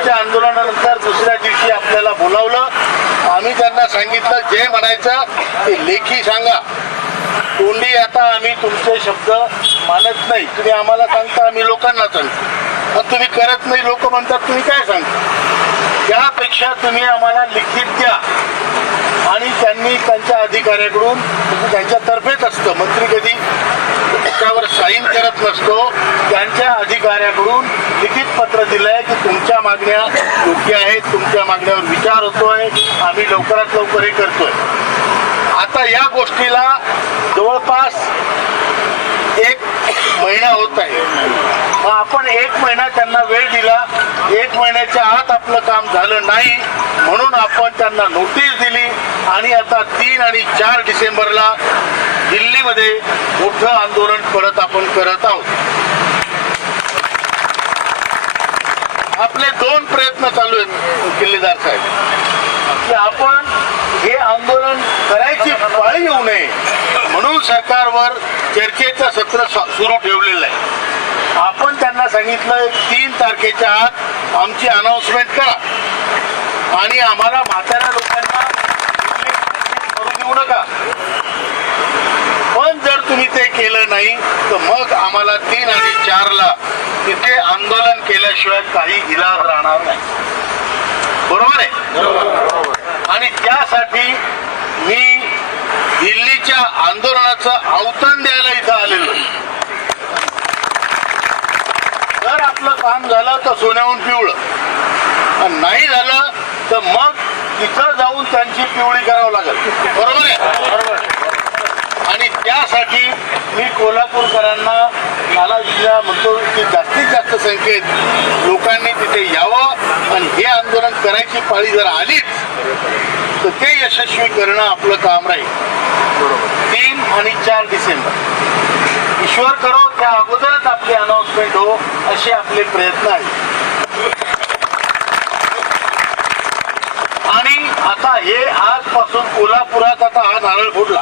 दिल्लीच्या आंदोलनानंतर दुसऱ्या दिवशी आपल्याला बोलावलं. आम्ही त्यांना सांगितलं जे म्हणायचं ते लेखी सांगा. तोंडी आता आम्ही तुमचे शब्द मानत नाही. तुम्ही आम्हाला सांगता, आम्ही लोकांना सांगतो. पण तुम्ही करत नाही. लोक म्हणतात तुम्ही काय सांगता. त्यापेक्षा तुम्ही आम्हाला लिखित द्या. आणि त्यांनी त्यांच्या अधिकाऱ्याकडून, त्यांच्यातर्फेच असतं, मंत्री कधी त्यावर साईन करत नसतो, त्यांच्या अधिकाऱ्याकडून लिखित पत्र दिलंय की तुमच्या मागण्या योग्य आहेत, तुमच्या मागण्यावर विचार होतोय, आम्ही लवकरात लवकर हे करतोय. आता या गोष्टीला जवळपास 1 महिना होत आहे. आपण 1 महिना त्यांना वेळ दिला. 1 महिन्याच्या आत आपलं काम झालं नाही म्हणून आपण त्यांना नोटीस दिली. आणि आता 3 आणि 4 डिसेंबरला दिल्लीमध्ये मोठं आंदोलन परत आपण करत आहोत. आपले 2 प्रयत्न चालू आहेत किल्लेदार साहेब, की आपण हे आंदोलन करायची पाळी येऊ नये म्हणून सरकारवर चर्चेचं सत्र सुरू ठेवलेलं आहे. आपण त्यांना सांगितलं 3 तारखेच्या आत आमची अनाउन्समेंट करा आणि आम्हाला म्हाताऱ्या लोकांना करू देऊ नका. पण जर तुम्ही ते केलं नाही तर मग आम्हाला 3 आणि 4ला तिथे आंदोलन केल्याशिवाय काही इलाज राहणार नाही. बरोबर आहे. आणि त्यासाठी मी दिल्लीच्या आंदोलनाचं आव्हान द्यायला इथं आलेलो. जर आपलं काम झालं तर सोन्याहून पिवळं, नाही झालं तर मग तिथं जाऊन त्यांची पिवळी करावं लागेल. बरोबर आहे. आणि त्यासाठी मी कोल्हापूरकरांना मला जिल्हा म्हणतो की जास्तीत जास्त संख्येत लोकांनी तिथे यावं आणि हे आंदोलन करायची पाळी जर आलीच तर ते यशस्वी करणं आपलं काम राहील. 3 आणि 4 डिसेंबर ईश्वर करो त्या अगोदरच आपली अनाउन्समेंट हो असे आपले प्रयत्न आहेत. आणि आता हे आजपासून कोल्हापुरात आता हा नारळ फोडला.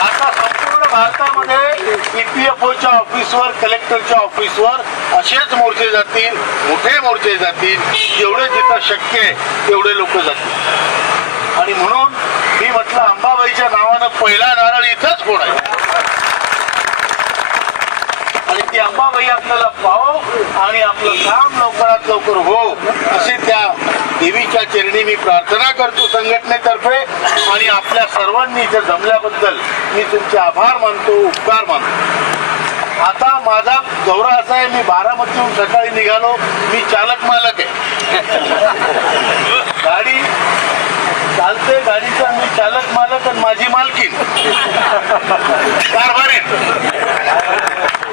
आता संपूर्ण भारतामध्ये EPFOच्या ऑफिसवर, कलेक्टरच्या ऑफिसवर असेच मोर्चे जातील, मोठे मोर्चे जातील. जेवढे जिथं शक्य आहे तेवढे लोक जातील. आणि म्हणून मी म्हटलं अंबाबाईच्या नावानं पहिला नारळ इथंच फोडायचा आणि ती अंबाबाई आपल्याला पाहो आणि आपलं काम लवकरात लवकर हो अशी त्या देवीच्या चरणी मी प्रार्थना करतो संघटनेतर्फे. आणि आपल्या सर्वांनी इथे जमल्याबद्दल मी तुमचे आभार मानतो, उपकार मानतो. आता माझा दौरा असा आहे, मी बारामतीहून सकाळी निघालो. मी चालक मालक आहे. गाडी चालते, गाडीचा मी चालक मालक आणि माझी मालकीन कारभारीण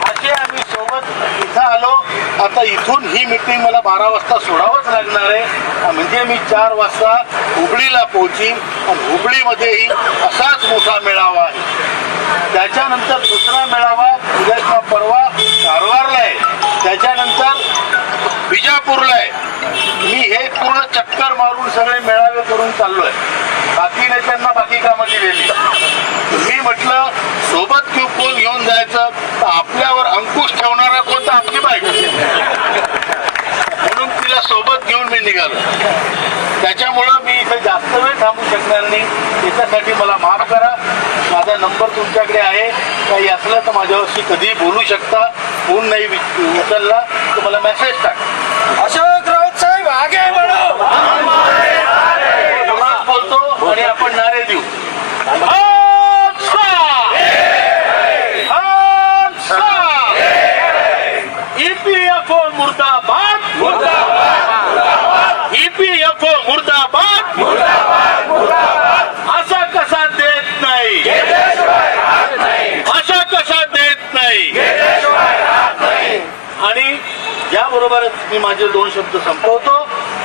असे आम्ही सोबत इथं आलो. आता इथून ही मीटिंग मला 12 वाजता सोडावंच लागणार आहे. म्हणजे मी 4 वाजता हुबळीला पोहोचीन आणि हुबळीमध्येही असाच मोठा मेळावा आहे. त्याच्यानंतर दुसरा मेळावा उद्या किंवा परवा कारवारला आहे. त्याच्यानंतर बिजापूरला आहे. मी हे पूर्ण चक्कर मारून सगळे मेळावे करून चाललोय. बाकी नेत्यांना बाकी कामं दिलेली. मी म्हटलं सोबत कोण घेऊन जायचं तर आपल्यावर अंकुश ठेवणारा कोणता आपली बाईक म्हणून तिला सोबत घेऊन मी निघालो. त्याच्यामुळं मी इथे जास्त वेळ थांबू शकणार नाही. त्याच्यासाठी मला माफ करा. माझा नंबर तुमच्याकडे आहे. काही असलं तर माझ्यावरशी कधी बोलू शकता. फोन नाही उचलला तर मला मेसेज टाक. अशोक राऊत साहेब आगे बढो. बोलतो आणि आपण नारे देऊ. EPFO मुर्दाबाद, EPFO मुर्दाबाद. असा कसा देत नाही, असा कसा देत नाही. आणि याबरोबरच मी माझे 2 शब्द संपवतो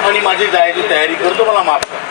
आणि माझी जायची तयारी करतो. मला माफ करा.